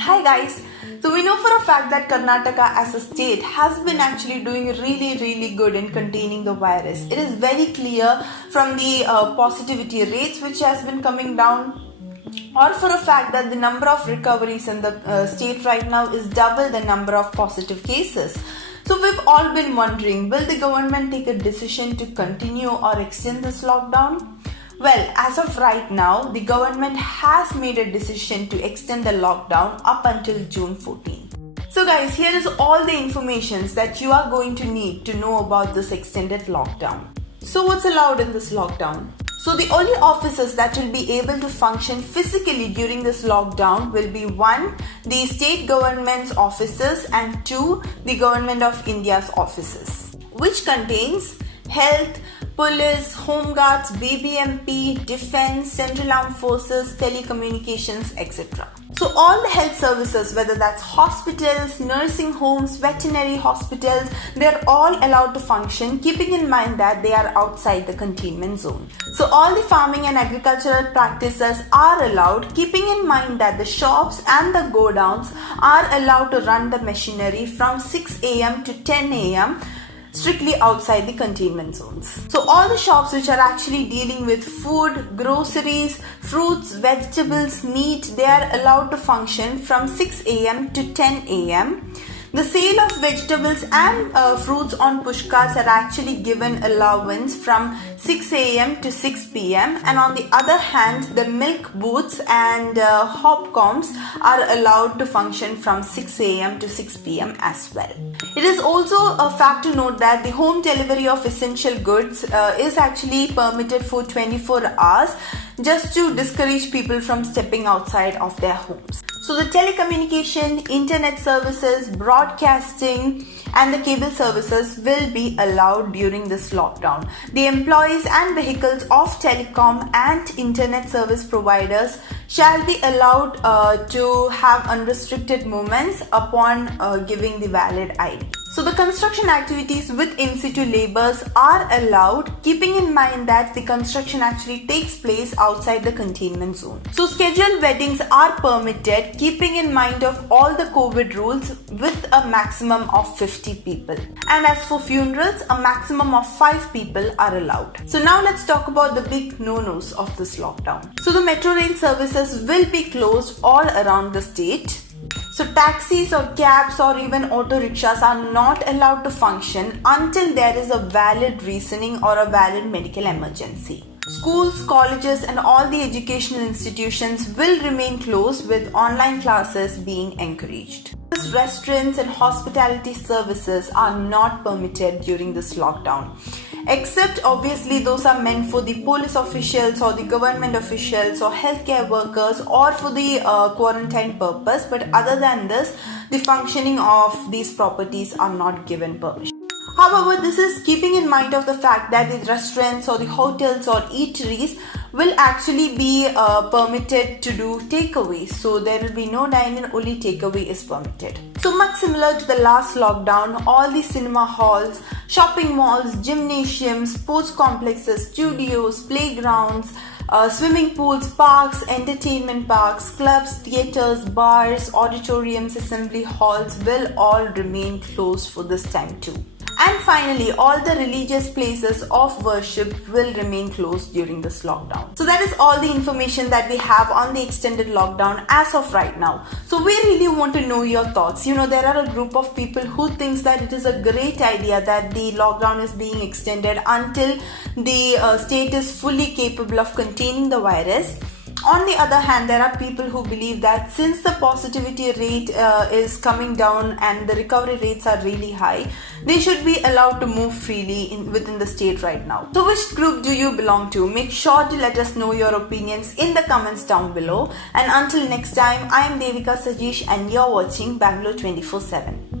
Hi guys, so we know for a fact that Karnataka as a state has been actually doing really good in containing the virus. It is very clear from the positivity rates which has been coming down, or for a fact that the number of recoveries in the state right now is double the number of positive cases. So we've all been wondering, will the government take a decision to continue or extend this lockdown? Well, as of right now, the government has made a decision to extend the lockdown up until June 14. So guys, here is all the information that you are going to need to know about this extended lockdown. So what's allowed in this lockdown? So the only offices that will be able to function physically during this lockdown will be 1. The state government's offices, and 2. The Government of India's offices, which contains health, police, home guards, BBMP, defense, central armed forces, telecommunications, etc. So all the health services, whether that's hospitals, nursing homes, veterinary hospitals, they're all allowed to function, keeping in mind that they are outside the containment zone. So all the farming and agricultural practices are allowed, keeping in mind that the shops and the godowns are allowed to run the machinery from 6 a.m. to 10 a.m. strictly outside the containment zones. So all the shops which are actually dealing with food, groceries, fruits, vegetables, meat, they are allowed to function from 6 a.m. to 10 a.m. The sale of vegetables and fruits on push carts are actually given allowance from 6 a.m. to 6 p.m. and on the other hand, the milk booths and hopcoms are allowed to function from 6 a.m. to 6 p.m. as well. It is also a fact to note that the home delivery of essential goods is actually permitted for 24 hours just to discourage people from stepping outside of their homes. So the telecommunication, internet services, broadcasting and the cable services will be allowed during this lockdown. The employees and vehicles of telecom and internet service providers shall be allowed to have unrestricted movements upon giving the valid ID. So the construction activities with in situ labors are allowed, keeping in mind that the construction actually takes place outside the containment zone. So scheduled weddings are permitted, keeping in mind of all the COVID rules, with a maximum of 50 people. And as for funerals, a maximum of 5 people are allowed. So now let's talk about the big no-nos of this lockdown. So the metro rail services will be closed all around the state. So taxis or cabs or even auto rickshaws are not allowed to function until there is a valid reasoning or a valid medical emergency. Schools, colleges and all the educational institutions will remain closed, with online classes being encouraged. Restaurants and hospitality services are not permitted during this lockdown, except obviously those are meant for the police officials or the government officials or healthcare workers or for the quarantine purpose. But other than this, the functioning of these properties are not given permission. However, this is keeping in mind of the fact that the restaurants or the hotels or eateries will actually be permitted to do takeaway. So there will be no dine-in, only takeaway is permitted. So much similar to the last lockdown, all the cinema halls, shopping malls, gymnasiums, sports complexes, studios, playgrounds, swimming pools, parks, entertainment parks, clubs, theatres, bars, auditoriums, assembly halls will all remain closed for this time too. And finally, all the religious places of worship will remain closed during this lockdown. So that is all the information that we have on the extended lockdown as of right now. So we really want to know your thoughts. You know, there are a group of people who thinks that it is a great idea that the lockdown is being extended until the state is fully capable of containing the virus. On the other hand, there are people who believe that since the positivity rate is coming down and the recovery rates are really high, they should be allowed to move freely within the state right now. So which group do you belong to? Make sure to let us know your opinions in the comments down below. And until next time, I am Devika Sajesh and you're watching Bangalore 24/7.